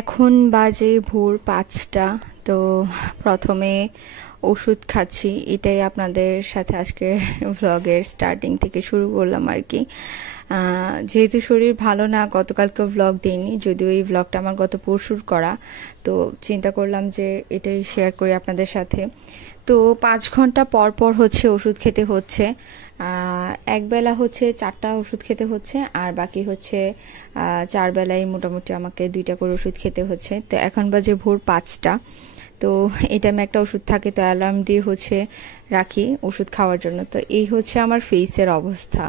এখন বাজে ভোর ৫টা। তো প্রথমে ওষুধ খাচ্ছি, এটাই আপনাদের সাথে আজকে ভ্লগের স্টার্টিং থেকে শুরু করলাম আর কি। যেহেতু শরীর ভালো না, গতকালকে ভ্লগ দিইনি, যদিও এই ভ্লগটা আমার গত পরশুর করা। তো চিন্তা করলাম যে এটাই শেয়ার করি আপনাদের সাথে। তো ৫ ঘন্টা পর পর হচ্ছে ওষুধ খেতে হচ্ছে। একবেলা হচ্ছে 4টা ওষুধ খেতে হচ্ছে, আর বাকি হচ্ছে 4 বেলায় মোটামুটি আমাকে 2টা করে ওষুধ খেতে হচ্ছে। তো এখন বাজে ভোর 5টা। তো এই টাইমে একটা ওষুধ থাকে, তো অ্যালার্ম দিয়ে হচ্ছে রাখি ওষুধ খাওয়ার জন্য। তো এই হচ্ছে আমার ফেসের অবস্থা।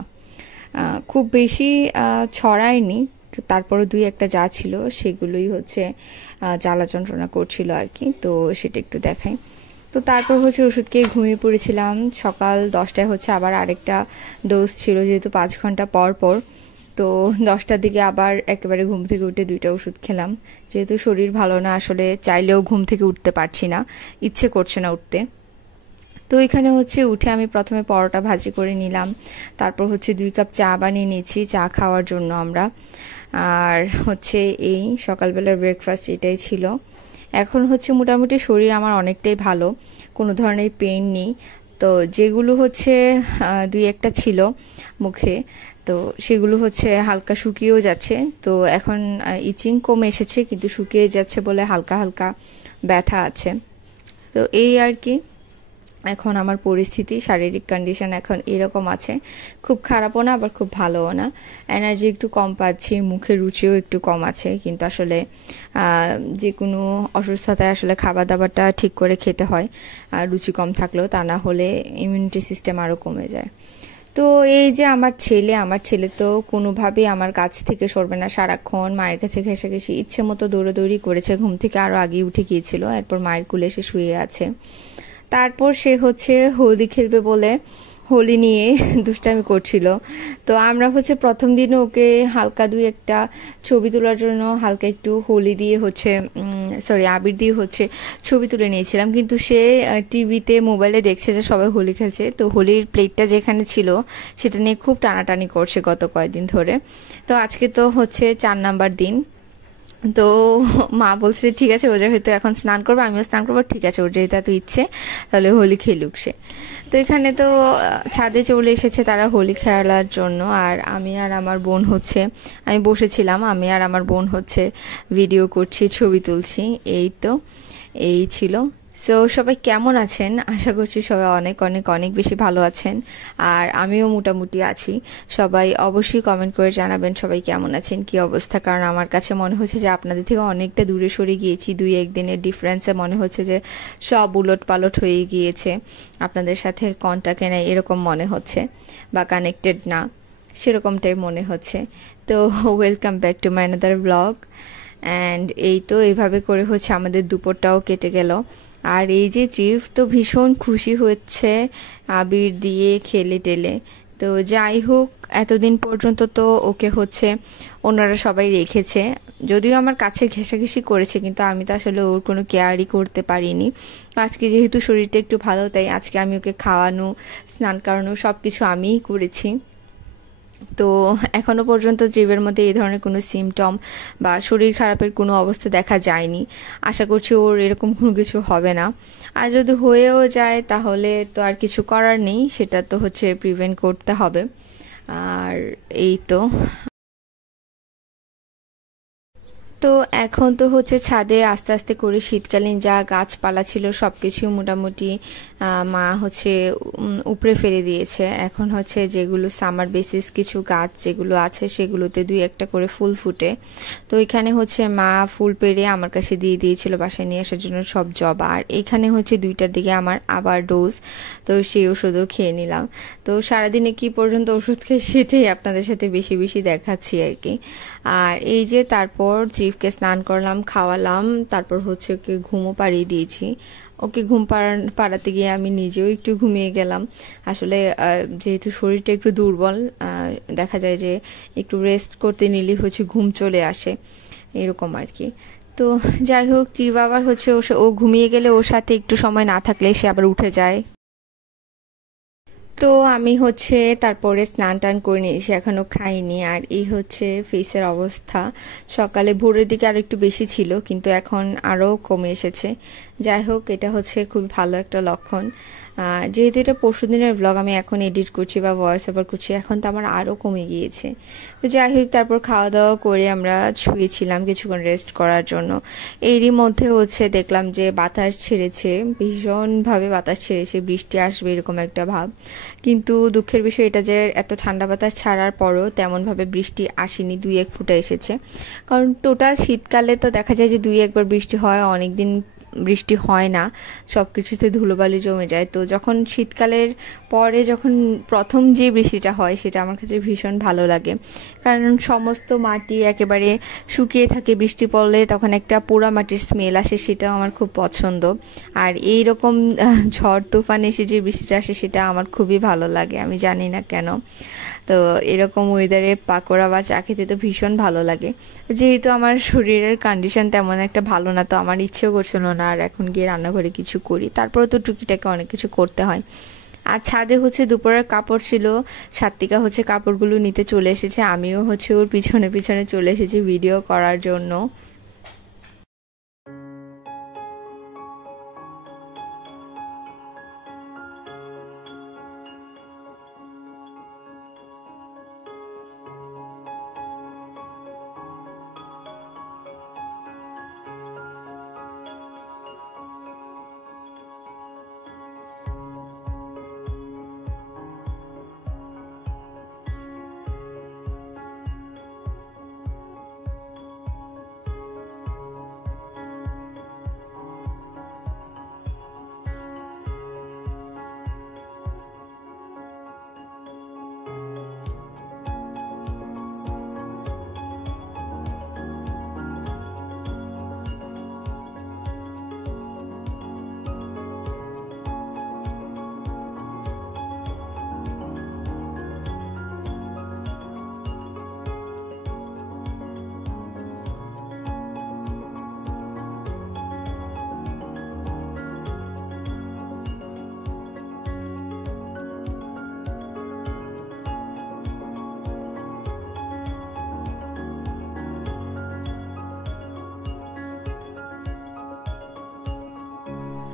খুব বেশি ছড়ায়নি, তারপরে 2-1টা যা ছিল সেগুলোই হচ্ছে জ্বালা যন্ত্রণা করছিল আর কি। তো সেটা একটু দেখাই। তো তারপর হচ্ছে ওষুধ খেয়ে ঘুমিয়ে পড়েছিলাম। সকাল 10টায় হচ্ছে আবার আরেকটা ডোজ ছিল, যেহেতু 5 ঘন্টা পর পর। তো 10টার দিকে আবার একেবারে ঘুম থেকে উঠে 2টা ওষুধ খেলাম। যেহেতু শরীর ভালো না, আসলে চাইলেও ঘুম থেকে উঠতে পারছি না, ইচ্ছে করছে না উঠতে। তো এখানে হচ্ছে উঠে আমি প্রথমে পরোটা ভাজি করে নিলাম, তারপর হচ্ছে 2 কাপ চা বানিয়ে নিয়েছি চা খাওয়ার জন্য আমরা। আর হচ্ছে এই সকালবেলার ব্রেকফাস্ট এটাই ছিল। এখন হচ্ছে মোটামুটি শরীর আমার অনেকটাই ভালো, কোনো ধরনের পেইন নেই। তো যেগুলো হচ্ছে 2-1টা ছিল মুখে, তো সেগুলো হচ্ছে হালকা শুকিয়েও যাচ্ছে। তো এখন ইচিং কমে এসেছে, কিন্তু শুকিয়ে যাচ্ছে বলে হালকা হালকা ব্যথা আছে। তো এই আর কি এখন আমার পরিস্থিতি, শারীরিক কন্ডিশন এখন এরকম আছে। খুব খারাপও না, আবার খুব ভালোও না। এনার্জি একটু কম পাচ্ছি, মুখের রুচিও একটু কম আছে, কিন্তু আসলে যে কোনো অসুস্থতায় আসলে খাবার দাবারটা ঠিক করে খেতে হয়, রুচি কম থাকলেও, তা না হলে ইমিউনিটি সিস্টেম আরও কমে যায়। তো এই যে আমার ছেলে তো কোনোভাবেই আমার কাছ থেকে সরবে না, সারাক্ষণ মায়ের কাছে ঘেঁষাঘেঁষি, ইচ্ছে মতো দৌড়াদৌড়ি করেছে, ঘুম থেকে আরও আগে উঠে গিয়েছিল, এরপর মায়ের কোলে এসে শুয়ে আছে। তারপর সে হচ্ছে হোলি খেলবে বলে হোলি নিয়ে দুষ্টামি করছিল। তো আমরা হচ্ছে প্রথম দিনে ওকে হালকা 2-1টা ছবি তোলার জন্য হালকা একটু হোলি দিয়ে হচ্ছে আবির দিয়ে হচ্ছে ছবি তুলে নিয়েছিলাম, কিন্তু সে টিভিতে মোবাইলে দেখছে যে সবাই হোলি খেলছে, তো হোলির প্লেটটা যেখানে ছিল সেটা নিয়ে খুব টানাটানি করছে গত কয়েকদিন ধরে। তো আজকে তো হচ্ছে 4 নাম্বার দিন। তো মা বলছে ঠিক আছে, ও যেহেতু এখন স্নান করবে আমিও স্নান করবো, ঠিক আছে, ওর যেহেতু এত ইচ্ছে তাহলে হোলি খেলুক সে। তো এখানে তো ছাদে চলে এসেছে তারা হোলি খেলার জন্য, আর আমি আর আমার বোন হচ্ছে, আমি বসেছিলাম, আমি আর আমার বোন হচ্ছে ভিডিও করছি, ছবি তুলছি। এই তো এই ছিল। সো সবাই কেমন আছেন? আশা করছি সবাই অনেক অনেক অনেক বেশি ভালো আছেন, আর আমিও মোটামুটি আছি। সবাই অবশ্যই কমেন্ট করে জানাবেন সবাই কেমন আছেন, কি অবস্থা, কারণ আমার কাছে মনে হচ্ছে যে আপনাদের থেকে অনেকটা দূরে সরে গিয়েছি। 2-1 দিনের ডিফারেন্সে মনে হচ্ছে যে সব উলট পালট হয়ে গিয়েছে, আপনাদের সাথে কন্ট্যাক্টে নেই এরকম মনে হচ্ছে, বা কানেক্টেড না সেরকমটাই মনে হচ্ছে। তো welcome back to my another blog. And এই তো এইভাবে করে হচ্ছে আমাদের দুপুরটাও কেটে গেল। আর এই যে চিফ তো ভীষণ খুশি হচ্ছে আবির দিয়ে খেলে টেলে। তো যাই হোক, এতদিন পর্যন্ত তো ওকে হচ্ছে ওনারা সবাই রেখেছে, যদিও আমার কাছে ঘেঁষাঘেঁষি করেছে, কিন্তু আমি তো আসলে ওর কোনো কেয়ারই করতে পারিনি। আজকে যেহেতু শরীরটা একটু ভালো, তাই আজকে আমি ওকে খাওয়ানো, স্নান করানো সব কিছু আমিই করেছি। তো এখনো পর্যন্ত জীবের মধ্যে এই ধরনের কোনো সিমটম বা শরীর খারাপের কোনো অবস্থা দেখা যায়নি। আশা করছি ওর এরকম কোনো কিছু হবে না। আর যদি হয়েও যায় তাহলে তো আর কিছু করার নেই, সেটা তো হচ্ছে প্রিভেন্ট করতে হবে। আর এই তো। তো এখন তো হচ্ছে ছাদে আস্তে আস্তে করে শীতকালীন যা গাছপালা ছিল সবকিছু মোটামুটি মা হচ্ছে উপড়ে ফেলে দিয়েছে। এখন হচ্ছে যেগুলো সামার বেসিস কিছু গাছ যেগুলো আছে সেগুলোতে 2-1টা করে ফুল ফুটে। তো এখানে হচ্ছে মা ফুল পেড়ে আমার কাছে দিয়ে দিয়েছিল বাসায় নিয়ে আসার জন্য সব জবা। আর এখানে হচ্ছে 2টার দিকে আমার আবার ডোজ, তো সেই ওষুধও খেয়ে নিলাম। তো সারাদিনে কি পর্যন্ত ওষুধ খেয়ে সেটাই আপনাদের সাথে বেশি বেশি দেখাচ্ছি আর কি। আর এই যে তারপর চিফকে স্নান করলাম, খাওয়ালাম, তারপর হচ্ছে ওকে ঘুমও পাড়িয়ে দিয়েছি। ওকে ঘুম পাড়াতে গিয়ে আমি নিজেও একটু ঘুমিয়ে গেলাম। আসলে যেহেতু শরীরটা একটু দুর্বল, দেখা যায় যে একটু রেস্ট করতে নিলে হচ্ছে ঘুম চলে আসে, এরকম আর কি। তো যাই হোক, চিফ আবার হচ্ছে ও ঘুমিয়ে গেলে ওর সাথে একটু সময় না থাকলে সে আবার উঠে যায়। তো আমি হচ্ছে তারপরে স্নান টান করে নিয়েছি, এখনো খাইনি। আর এই হচ্ছে ফেসের অবস্থা। সকালে ভোরের দিকে আরো একটু বেশি ছিল, কিন্তু এখন আরো কমে এসেছে। যাই হোক, এটা হচ্ছে খুব ভালো একটা লক্ষণ। যেহেতু এটা পরশুদিনের ব্লগ আমি এখন এডিট করছি বা ভয়েস ওভার করছি, এখন তো আমার আরো কমে গিয়েছে। তো যাই হোক, তারপর খাওয়া দাওয়া করে আমরা শুয়েছিলাম কিছুক্ষণ রেস্ট করার জন্য। এরই মধ্যে হচ্ছে দেখলাম যে বাতাস ছেড়েছে, ভীষণভাবে বাতাস ছেড়েছে, বৃষ্টি আসবে এরকম একটা ভাব। কিন্তু দুঃখের বিষয় এটা যে এত ঠান্ডা বাতাস ছাড়ার পরও তেমনভাবে বৃষ্টি আসেনি, 2-1 ফোঁটা এসেছে। কারণ টোটাল শীতকালে তো দেখা যায় যে 2-1 বার বৃষ্টি হয়, অনেকদিন বৃষ্টি হয় না, সব কিছুতে ধুলোবালি জমে যায়। তো যখন শীতকালের পরে যখন প্রথম যে বৃষ্টিটা হয় সেটা আমার কাছে ভীষণ ভালো লাগে, কারণ সমস্ত মাটি একেবারে শুকিয়ে থাকে, বৃষ্টি পড়লে তখন একটা পোড়া মাটির স্মেল আসে, সেটাও আমার খুব পছন্দ। আর এই রকম ঝড় তুফান এসে যে বৃষ্টিটা আসে সেটা আমার খুবই ভালো লাগে, আমি জানি না কেন। তো এরকম ওয়েদারে পাকোড়া বা চা খেতে তো ভীষণ ভালো লাগে। যেহেতু আমার শরীরের কন্ডিশন তেমন একটা ভালো না, তো আমার ইচ্ছেও করছিল না আর এখন গিয়ে রান্নাঘরে কিছু করি, তারপরে তো টুকিটাকে অনেক কিছু করতে হয়। আর ছাদে হচ্ছে দুপুরের কাপড় ছিল, সাত্বিকা হচ্ছে কাপড়গুলো নিতে চলে এসেছে, আমিও হচ্ছে ওর পিছনে পিছনে চলে এসেছি ভিডিও করার জন্য।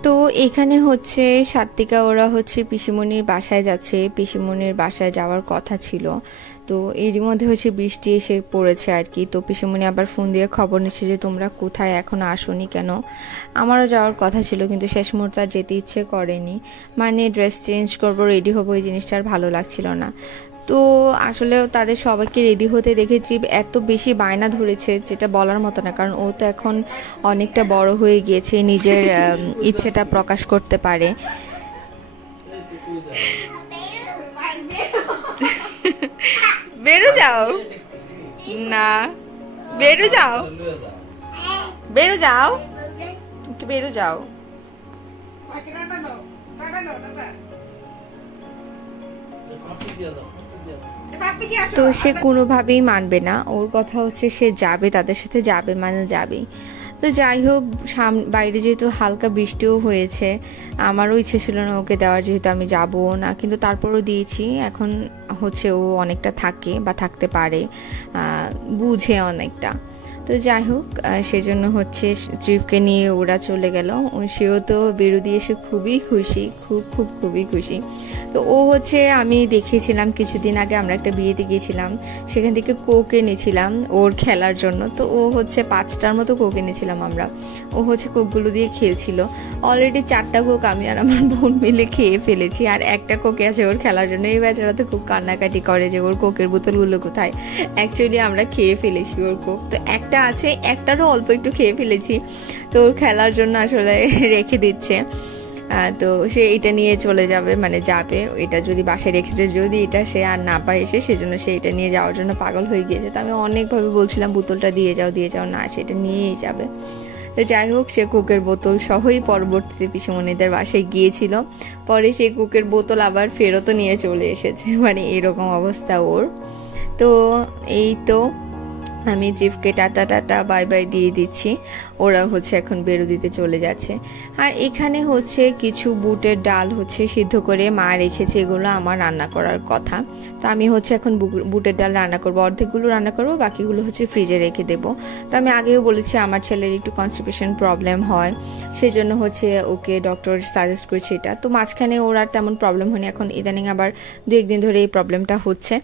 তো এখানে হচ্ছে সাত্বিকা ওরা হচ্ছে পিসিমণির বাসায় যাচ্ছে, পিসিমণির বাসায় যাওয়ার কথা ছিল। তো এরই মধ্যে হচ্ছে বৃষ্টি এসে পড়েছে আর কি। তো পিসিমণি আবার ফোন দিয়ে খবর নিচ্ছে যে তোমরা কোথায়, এখনো আসোনি কেন। আমারও যাওয়ার কথা ছিল, কিন্তু শেষ মুহূর্তে আর যেতে ইচ্ছে করেনি। মানে ড্রেস চেঞ্জ করবো, রেডি হবো, এই জিনিসটা আর ভালো লাগছিল না। তো আসলে তাদের সবাইকে রেডি হতে দেখে ট্রিপ এত বেশি বায়না ধরেছে যেটা বলার মতো না, কারণ ও তো এখন অনেকটা বড় হয়ে গিয়েছে, নিজের ইচ্ছেটা প্রকাশ করতে পারে। বেরো যাও না, বেরো যাও, বেরো যাও, বেরো যাও। তো সে কোনোভাবেই মানবে না, ওর কথা হচ্ছে সে যাবে, তাদের সাথে যাবে মানে যাবেই। তো যাই হোক, বাইরে যেহেতু হালকা বৃষ্টিও হয়েছে, আমারও ইচ্ছে ছিল না ওকে দেওয়ার, যেহেতু আমি যাবো না, কিন্তু তারপরও দিয়েছি। এখন হচ্ছে ও অনেকটা থাকে বা থাকতে পারে, বুঝে অনেকটা। তো যাই হোক, সেজন্য হচ্ছে ট্রিপকে নিয়ে ওরা চলে গেল। সেও তো বেরু এসে খুবই খুশি, খুবই খুশি। তো ও হচ্ছে, আমি দেখেছিলাম কিছুদিন আগে আমরা একটা বিয়েতে গিয়েছিলাম, সেখান থেকে কোক এনেছিলাম ওর খেলার জন্য। তো ও হচ্ছে 5টার মতো কোক এনেছিলাম আমরা, ও হচ্ছে কোকগুলো দিয়ে খেলছিল। অলরেডি 4টা কোক আমি আর আমার বোন মিলে খেয়ে ফেলেছি, আর একটা কোকে আছে ওর খেলার জন্য। এই বেচারা তো খুব কান্নাকাটি করে যে ওর কোকের বোতলগুলো কোথায়। অ্যাকচুয়ালি আমরা খেয়ে ফেলেছি ওর কোক, তো একটা আছে, একটারও অল্প একটু খেয়ে ফেলেছি। তো ওর খেলার জন্য আসলে রেখে দিচ্ছে। তো সে এটা নিয়ে চলে যাবে, মানে যাবে, এটা যদি বাসায় রেখেছে, যদি এটা সে আর না পায় এসে, সেজন্য সে এটা নিয়ে যাওয়ার জন্য পাগল হয়ে গিয়েছে। তো আমি অনেকভাবে বলছিলাম বোতলটা দিয়ে যাও, না সেটা নিয়েই যাবে। তো যাই হোক, সে কোকের বোতল সহই পরবর্তীতে পিসুমণিদের বাসায় গিয়েছিল। পরে সেই কোকের বোতল আবার ফেরতও নিয়ে চলে এসেছে, মানে এরকম অবস্থা ওর। তো এই তো আমি জিফকে টাটা টাটা বাই বাই দিয়ে দিচ্ছি, ওরা হচ্ছে এখন বেরো দিতে চলে যাচ্ছে। আর এখানে হচ্ছে কিছু বুটের ডাল হচ্ছে সিদ্ধ করে মা রেখেছে, এগুলো আমার রান্না করার কথা। তো আমি হচ্ছে এখন বুটের ডাল রান্না করবো, অর্ধেকগুলো রান্না করবো, বাকিগুলো হচ্ছে ফ্রিজে রেখে দেবো। তো আমি আগেও বলেছি আমার ছেলের একটু কনস্টিপেশন প্রবলেম হয়, সেজন্য হচ্ছে ওকে ডক্টর সাজেস্ট করেছে এটা। তো মাঝখানে ওর আর তেমন প্রবলেম হয়নি, এখন ইদানিং আবার 2-1 দিন ধরে এই প্রবলেমটা হচ্ছে,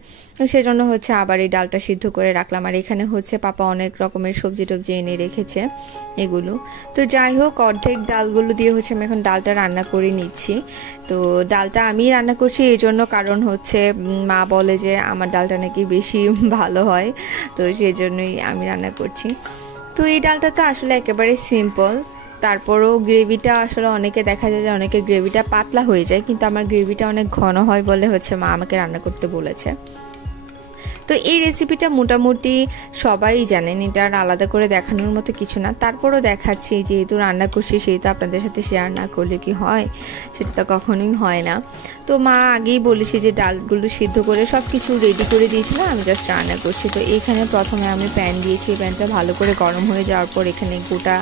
সেজন্য হচ্ছে আবার এই ডালটা সিদ্ধ করে রাখলাম। আর এখানে হচ্ছে পাপা অনেক রকমের সবজি টবজি এনে রেখেছে এগুলো। তো যাই হোক, অর্ধেক ডালগুলো দিয়ে হচ্ছে আমি এখন ডালটা রান্না করে নিচ্ছি। তো ডালটা আমি রান্না করছি এই জন্য, কারণ হচ্ছে মা বলে যে আমার ডালটা নাকি বেশি ভালো হয়, তো সেই জন্যই আমি রান্না করছি। তো এই ডালটা তো আসলে একেবারে সিম্পল, তারপরও গ্রেভিটা আসলে অনেকে দেখা যায় যে অনেকের গ্রেভিটা পাতলা হয়ে যায়, কিন্তু আমার গ্রেভিটা অনেক ঘন হয় বলে হচ্ছে মা আমাকে রান্না করতে বলেছে। তো এই রেসিপিটা মোটামুটি সবাই জানেন, এটা আর আলাদা করে দেখানোর মতো কিছু না, তারপরও দেখাচ্ছি, যেহেতু রান্না করছি সেহেতু আপনাদের সাথে শেয়ার না করলে কি হয়, সেটা তো কখনোই হয় না। তো মা আগেই বলেছি যে ডালগুলো সিদ্ধ করে সব কিছু রেডি করে দিয়েছিল, আমি জাস্ট রান্না করছি। তো এখানে প্রথমে আমি প্যান দিয়েছি, প্যানটা ভালো করে গরম হয়ে যাওয়ার পর এখানে গোটা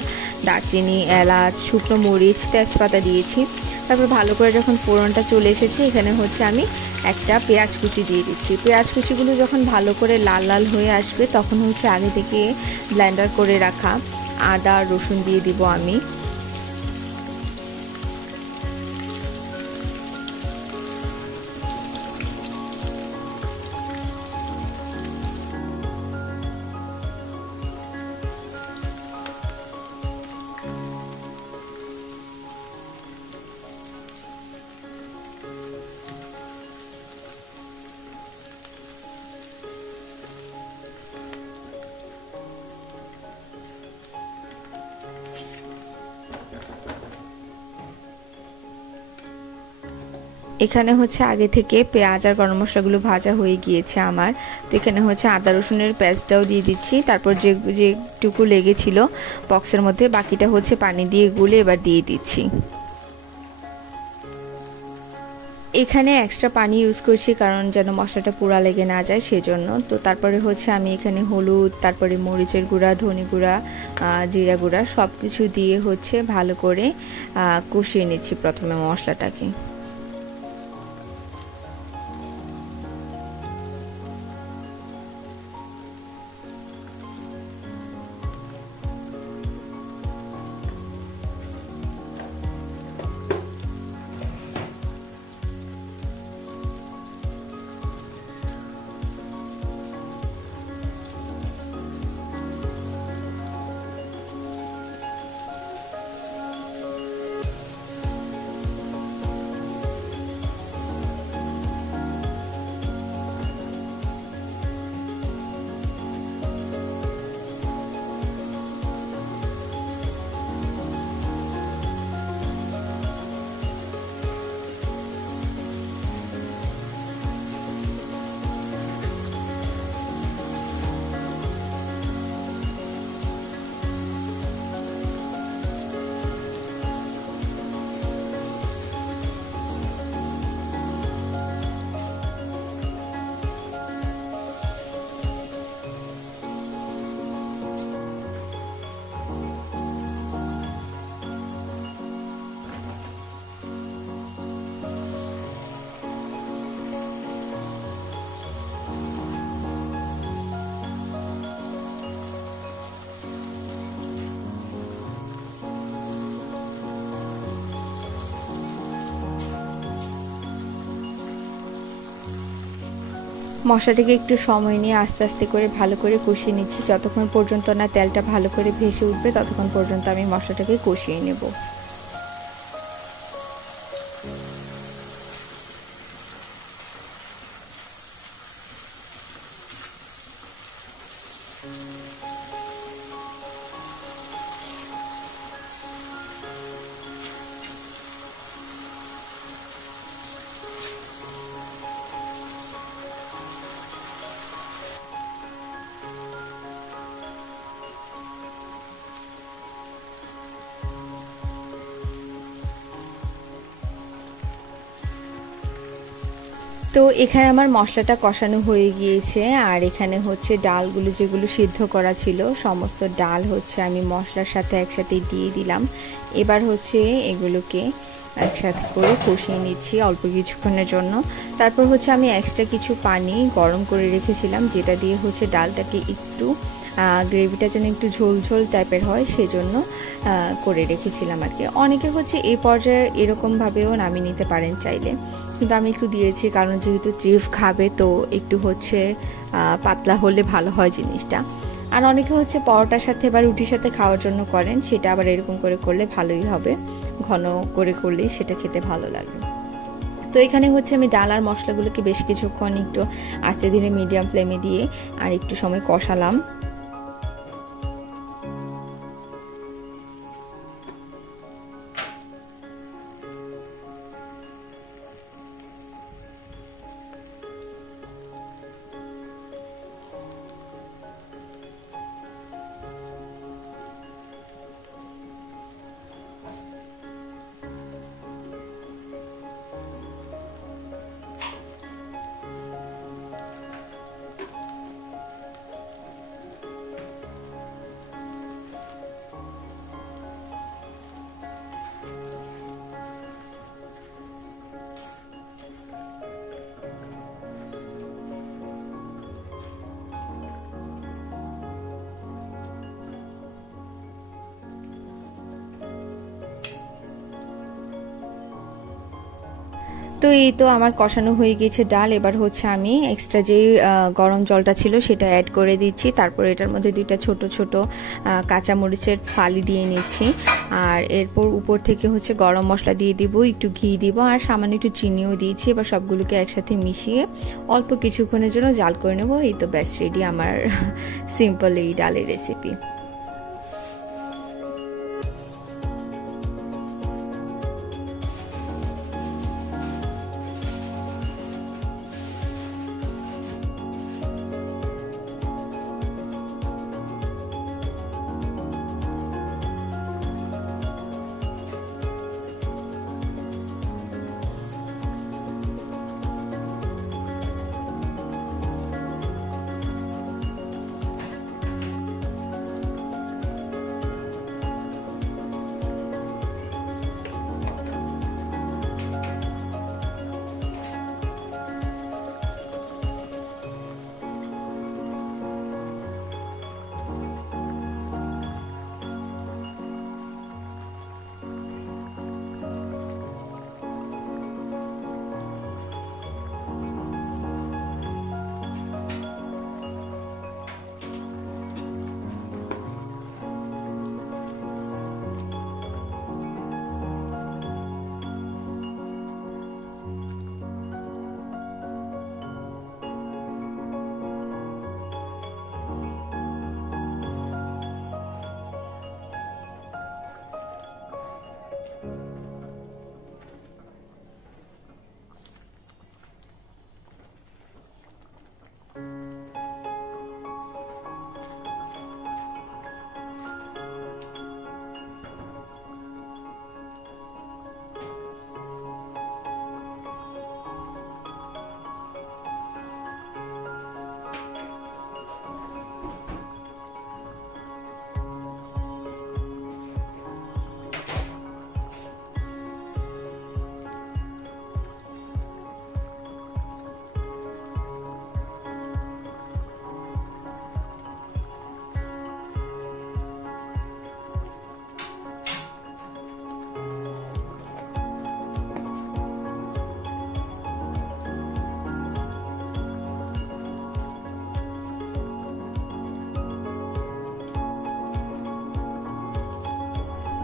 দারচিনি, এলাচ, শুকনো মরিচ, তেজপাতা দিয়েছি। তারপর ভালো করে যখন ফোড়নটা চলে এসেছে, এখানে হচ্ছে আমি একটা পেঁয়াজ কুচি দিয়ে দিচ্ছি। পেঁয়াজ কুচিগুলো যখন ভালো করে লাল লাল হয়ে আসবে, তখন হচ্ছে আগে থেকে ব্লেন্ডার করে রাখা আদা রসুন দিয়ে দিব আমি। এখানে হচ্ছে আগে থেকে পেঁয়াজ আর গরম মশলাগুলো ভাজা হয়ে গিয়েছে আমার। তো এখানে হচ্ছে আদা রসুনের পেস্টটাও দিয়ে দিচ্ছি, তারপর যেটুকু লেগেছিল বক্সের মধ্যে বাকিটা হচ্ছে পানি দিয়ে গুলে এবার দিয়ে দিচ্ছি। এখানে এক্সট্রা পানি ইউজ করছি কারণ যেন মশলাটা পুরা লেগে না যায় সেজন্য। তো তারপরে হচ্ছে আমি এখানে হলুদ, তারপরে মরিচের গুঁড়া, ধনে গুঁড়া, জিরা গুঁড়া সব কিছু দিয়ে হচ্ছে ভালো করে কষিয়ে নিচ্ছি প্রথমে মশলাটাকে। মশলাটাকে একটু সময় নিয়ে আস্তে আস্তে করে ভালো করে কষিয়ে নিচ্ছি, যতক্ষণ পর্যন্ত না তেলটা ভালো করে ভেসে উঠবে ততক্ষণ পর্যন্ত আমি মশলাটাকে কষিয়ে নেব। তো এখানে আমার মশলাটা কষানো হয়ে গিয়েছে, আর এখানে হচ্ছে ডালগুলো যেগুলো সিদ্ধ করা ছিল সমস্ত ডাল হচ্ছে আমি মশলার সাথে একসাথে দিয়ে দিলাম। এবার হচ্ছে এগুলোকে একসাথে করে কষিয়ে নিচ্ছি অল্প কিছুক্ষণের জন্য। তারপর হচ্ছে আমি এক্সট্রা কিছু পানি গরম করে রেখেছিলাম, যেটা দিয়ে হচ্ছে ডালটাকে একটু গ্রেভিটা যেন একটু ঝোল ঝোল টাইপের হয় সেজন্য করে রেখেছিলাম আর কি। অনেকে হচ্ছে এই পর্যায়ে এরকমভাবেও নামিয়ে নিতে পারেন চাইলে, কিন্তু আমি একটু দিয়েছি কারণ যেহেতু চিফ খাবে তো একটু হচ্ছে পাতলা হলে ভালো হয় জিনিসটা। আর অনেকে হচ্ছে পরোটার সাথে বা রুটির সাথে খাওয়ার জন্য করেন, সেটা আবার এরকম করে করলে ভালোই হবে, ঘন করে করলেই সেটা খেতে ভালো লাগবে। তো এখানে হচ্ছে আমি ডাল আর মশলাগুলোকে বেশ কিছুক্ষণ একটু আস্তে ধীরে মিডিয়াম ফ্লেমে দিয়ে আর একটু সময় কষালাম। তো এই তো আমার কষানো হয়ে গিয়েছে ডাল। এবার হচ্ছে আমি এক্সট্রা যে গরম জলটা ছিল সেটা অ্যাড করে দিচ্ছি। তারপর এটার মধ্যে দুইটা ছোট ছোট কাঁচামরিচের ফালি দিয়ে নিচ্ছি, আর এরপর উপর থেকে হচ্ছে গরম মশলা দিয়ে দিব, একটু ঘি দিব, আর সামান্য একটু চিনিও দিয়েছি। এবার সবগুলোকে একসাথে মিশিয়ে অল্প কিছুক্ষণের জন্য জাল করে নেব। এই তো ব্যাস রেডি আমার সিম্পল এই ডালের রেসিপি।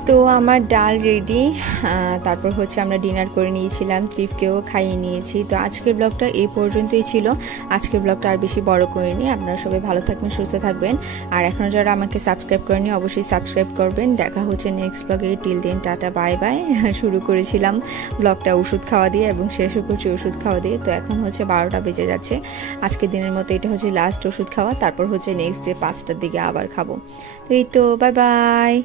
তো আমার ডাল রেডি। তারপর হচ্ছে আমরা ডিনার করে নিয়েছিলাম, ট্রিপকেও খাইয়ে নিয়েছি। তো আজকের ব্লগটা এই পর্যন্তই ছিল। আজকের ব্লগটা আর বেশি বড় করিনি। আপনারা সবাই ভালো থাকবেন, সুস্থ থাকবেন, আর এখনও যারা আমাকে সাবস্ক্রাইব করেনি অবশ্যই সাবস্ক্রাইব করবেন। দেখা হচ্ছে নেক্সট ব্লগে। Till then tata, bye bye. শুরু করেছিলাম ব্লগটা ওষুধ খাওয়া দিয়ে এবং শেষও করছি ওষুধ খাওয়া দিয়ে। তো এখন হচ্ছে 12টা বেজে যাচ্ছে। আজকের দিনের মতো এটা হচ্ছে লাস্ট ওষুধ খাওয়া, তারপর হচ্ছে নেক্সট ডে 5টার দিকে আবার খাবো। তো এই তো, বাই বাই।